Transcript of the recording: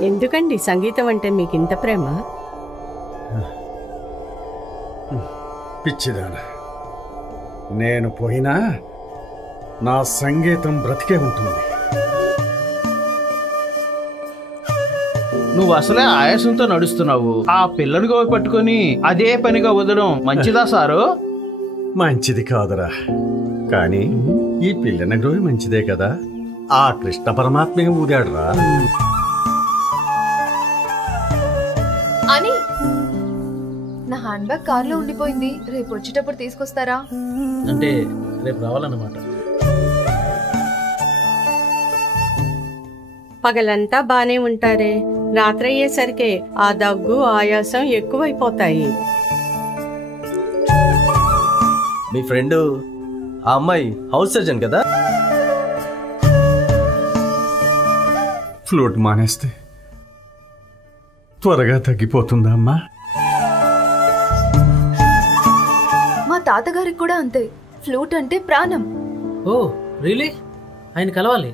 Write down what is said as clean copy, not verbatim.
ఎందుకండి సంగీతం అంటే మీకు ఇంత ప్రేమ? పిచ్చిదానా, నేను పోయినా నా సంగీతం బ్రతికే ఉంటుంది. నువ్వు అసలే ఆయాసంతో నడుస్తున్నావు, ఆ పిల్లని గోవి పట్టుకొని అదే పనిగా వదలడం మంచిదా సారు? మంచిది కాదురా, కానీ ఈ పిల్లని గ్రోవి మంచిదే కదా. ఆ కృష్ణ పరమాత్మే ఊదాడురా. అని నా హ్యాండ్ బ్యాగ్ కార్లో ఉండిపోయింది, రేపు వచ్చేటప్పుడు తీసుకొస్తారా? అంటే రేపు రావాలన్నమాట. పగలంతా బానే ఉంటారే, రాత్రి అయ్యేసరికి ఆ దగ్గు ఆయాసం ఎక్కువైపోతాయి. మీ ఫ్రెండ్ ఆ అమ్మాయి హౌస్ సర్జన్ కదా? ఫ్లూట్ మానేస్తే త్వరగా తగ్గిపోతుందా అమ్మా? మా తాతగారికి కూడా అంతే, ఫ్లూట్ అంటే ప్రాణం. Oh really? ఆయన కలవాలి.